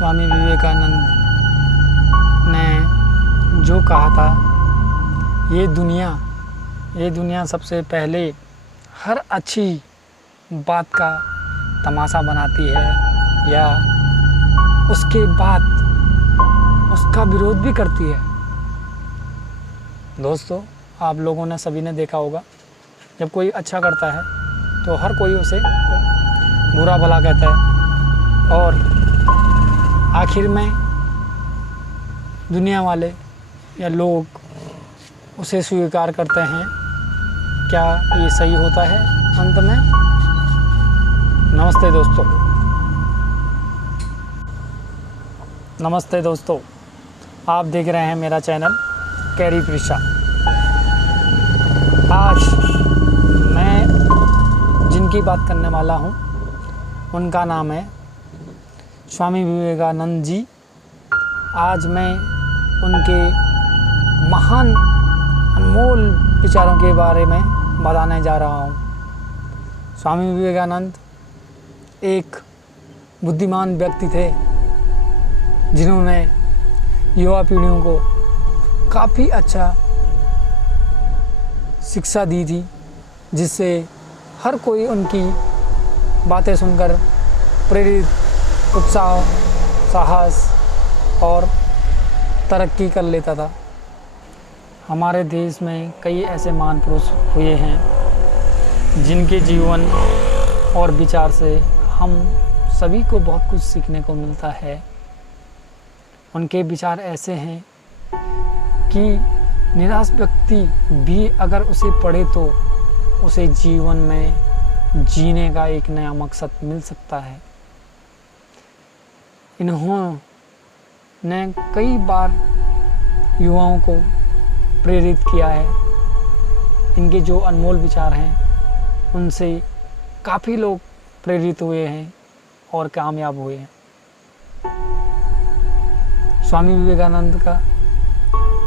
स्वामी विवेकानंद ने जो कहा था, ये दुनिया सबसे पहले हर अच्छी बात का तमाशा बनाती है या उसके बाद उसका विरोध भी करती है। दोस्तों, आप लोगों ने सभी ने देखा होगा, जब कोई अच्छा करता है तो हर कोई उसे बुरा भला कहता है और आखिर में दुनिया वाले या लोग उसे स्वीकार करते हैं। क्या ये सही होता है अंत में? नमस्ते दोस्तों, आप देख रहे हैं मेरा चैनल कैरी प्रिशा। आज मैं जिनकी बात करने वाला हूँ उनका नाम है स्वामी विवेकानंद जी। आज मैं उनके महान अनमोल विचारों के बारे में बताने जा रहा हूँ। स्वामी विवेकानंद एक बुद्धिमान व्यक्ति थे जिन्होंने युवा पीढ़ियों को काफ़ी अच्छा शिक्षा दी थी, जिससे हर कोई उनकी बातें सुनकर प्रेरित, उत्साह, साहस और तरक्की कर लेता था। हमारे देश में कई ऐसे महान पुरुष हुए हैं जिनके जीवन और विचार से हम सभी को बहुत कुछ सीखने को मिलता है। उनके विचार ऐसे हैं कि निराश व्यक्ति भी अगर उसे पढ़े तो उसे जीवन में जीने का एक नया मकसद मिल सकता है। इन्होंने कई बार युवाओं को प्रेरित किया है। इनके जो अनमोल विचार हैं उनसे काफ़ी लोग प्रेरित हुए हैं और कामयाब हुए हैं। स्वामी विवेकानंद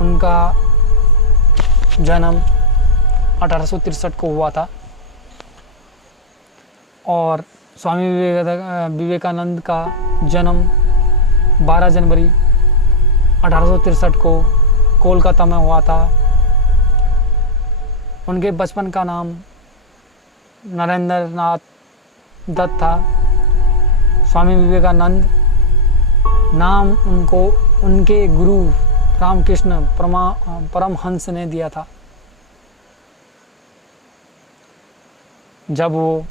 उनका जन्म 1863 को हुआ था और स्वामी विवेकानंद का जन्म 12 जनवरी 1863 को कोलकाता में हुआ था। उनके बचपन का नाम नरेंद्र नाथ दत्त था। स्वामी विवेकानंद नाम उनको उनके गुरु रामकृष्ण परमहंस ने दिया था। जब वो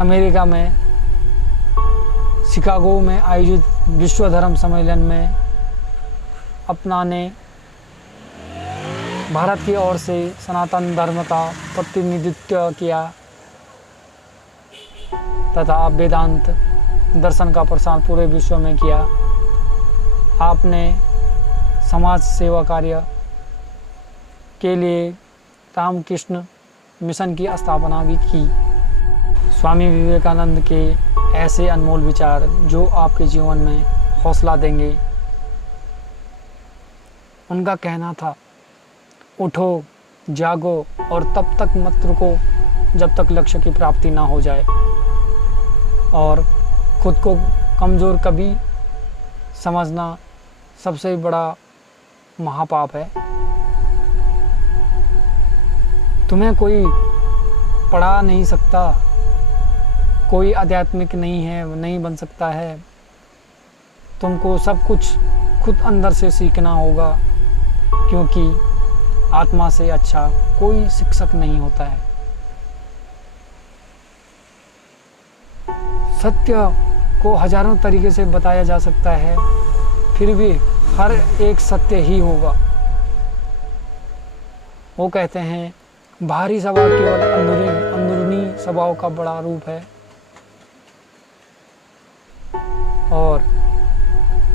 अमेरिका में शिकागो में आयोजित विश्व धर्म सम्मेलन में अपनाने भारत की ओर से सनातन धर्म का प्रतिनिधित्व किया तथा वेदांत दर्शन का प्रसार पूरे विश्व में किया। आपने समाज सेवा कार्य के लिए रामकृष्ण मिशन की स्थापना भी की। स्वामी विवेकानंद के ऐसे अनमोल विचार जो आपके जीवन में हौसला देंगे। उनका कहना था, उठो, जागो और तब तक मत रुको जब तक लक्ष्य की प्राप्ति ना हो जाए। और खुद को कमज़ोर कभी समझना सबसे बड़ा महापाप है। तुम्हें कोई पढ़ा नहीं सकता, कोई आध्यात्मिक नहीं बन सकता है। तुमको सब कुछ खुद अंदर से सीखना होगा, क्योंकि आत्मा से अच्छा कोई शिक्षक नहीं होता है। सत्य को हजारों तरीके से बताया जा सकता है, फिर भी हर एक सत्य ही होगा। वो कहते हैं, बाहरी स्वभाव केवल अंदरूनी स्वभाव का बड़ा रूप है और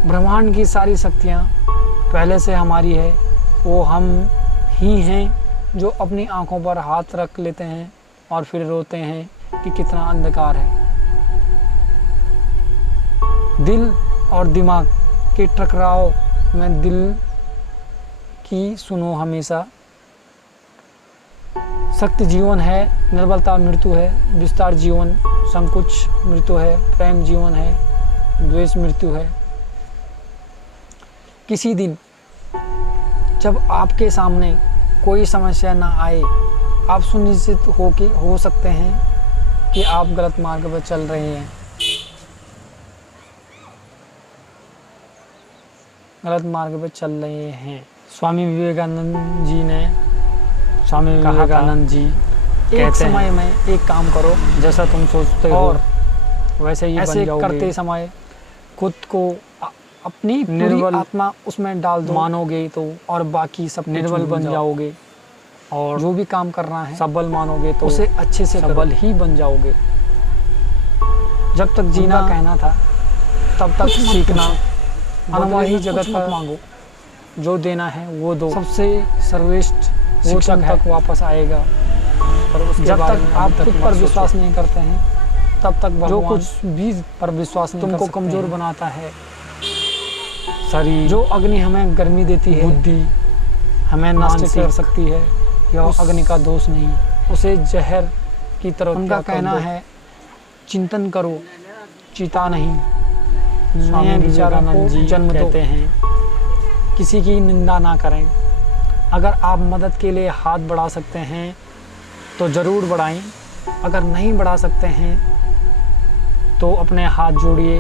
ब्रह्मांड की सारी शक्तियाँ पहले से हमारी है। वो हम ही हैं जो अपनी आंखों पर हाथ रख लेते हैं और फिर रोते हैं कि कितना अंधकार है। दिल और दिमाग के टकराव में दिल की सुनो हमेशा। शक्ति जीवन है, निर्बलता मृत्यु है, विस्तार जीवन संकुच मृत्यु है, प्रेम जीवन है, द्वेष मृत्यु है। किसी दिन जब आपके सामने कोई समस्या ना आए, आप सुनिश्चित हो सकते हैं कि आप गलत मार्ग पर चल रहे हैं। गलत मार्ग पर चल रहे हैं। स्वामी विवेकानंद जी एक समय में एक काम करो, जैसा तुम सोचते हो और वैसे ही ऐसे करते समय खुद को अपनी निर्बल आत्मा उसमें डाल दो, मानोगे तो, और बाकी सब निर्बल बन जाओगे। और जो भी काम करना है सबल मानोगे तो उसे अच्छे से सबल ही बन जाओगे। जब तक जीना कहना था तब तक सीखना। अनवाही जगत मत मांगो, जो देना है वो दो। सबसे सर्वश्रेष्ठ शिक्षक तक वापस आएगा। और जब तक आप खुद पर विश्वास नहीं करते हैं तब तक जो कुछ भी पर विश्वास नहीं तुमको कमजोर बनाता है। शरीर, जो अग्नि हमें गर्मी देती है, बुद्धि हमें नष्ट कर सकती है, यह अग्नि का दोष नहीं, उसे जहर की तरह उनका कहना है चिंतन करो, चिता नहीं। स्वामी विवेकानंद जी जन्म कहते हैं किसी की निंदा ना करें। अगर आप मदद के लिए हाथ बढ़ा सकते हैं तो ज़रूर बढ़ाएं। अगर नहीं बढ़ा सकते हैं तो अपने हाथ जोड़िए,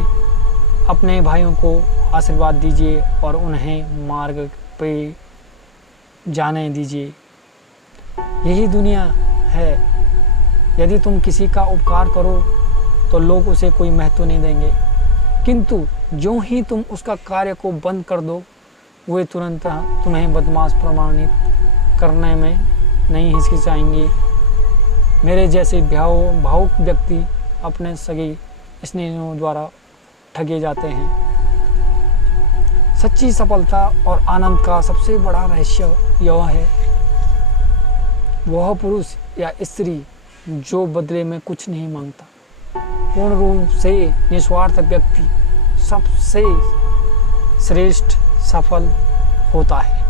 अपने भाइयों को आशीर्वाद दीजिए और उन्हें मार्ग पे जाने दीजिए। यही दुनिया है। यदि तुम किसी का उपकार करो तो लोग उसे कोई महत्व नहीं देंगे, किंतु जो ही तुम उसका कार्य को बंद कर दो, वे तुरंत तुम्हें बदमाश प्रमाणित करने में नहीं हिचकिचाएंगे। मेरे जैसे भावुक व्यक्ति अपने सगे स्नेहियों द्वारा ठगे जाते हैं। सच्ची सफलता और आनंद का सबसे बड़ा रहस्य यह है, वह पुरुष या स्त्री जो बदले में कुछ नहीं मांगता। पूर्ण रूप से निस्वार्थ व्यक्ति सबसे श्रेष्ठ सफल होता है।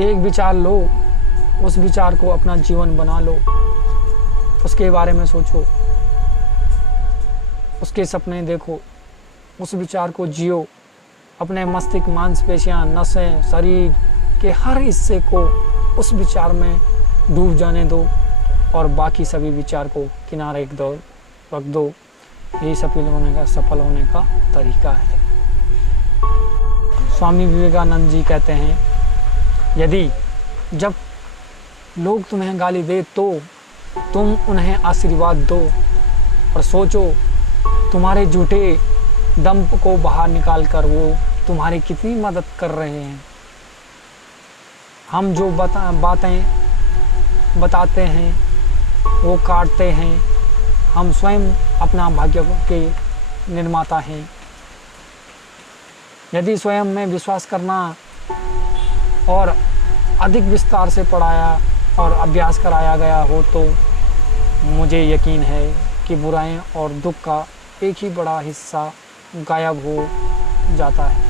एक विचार लो, उस विचार को अपना जीवन बना लो, उसके बारे में सोचो, उसके सपने देखो, उस विचार को जियो। अपने मस्तिष्क, मांसपेशियां, नसें, शरीर के हर हिस्से को उस विचार में डूब जाने दो और बाकी सभी विचार को किनारे रख दो। यही सफल होने का तरीका है। स्वामी विवेकानंद जी कहते हैं, यदि जब लोग तुम्हें गाली दे तो तुम उन्हें आशीर्वाद दो और सोचो तुम्हारे झूठे दंभ को बाहर निकालकर वो तुम्हारी कितनी मदद कर रहे हैं। हम जो बातें बताते हैं वो काटते हैं। हम स्वयं अपना भाग्य के निर्माता हैं। यदि स्वयं में विश्वास करना और अधिक विस्तार से पढ़ाया और अभ्यास कराया गया हो तो मुझे यकीन है कि बुराइयां और दुख का एक ही बड़ा हिस्सा गायब हो जाता है।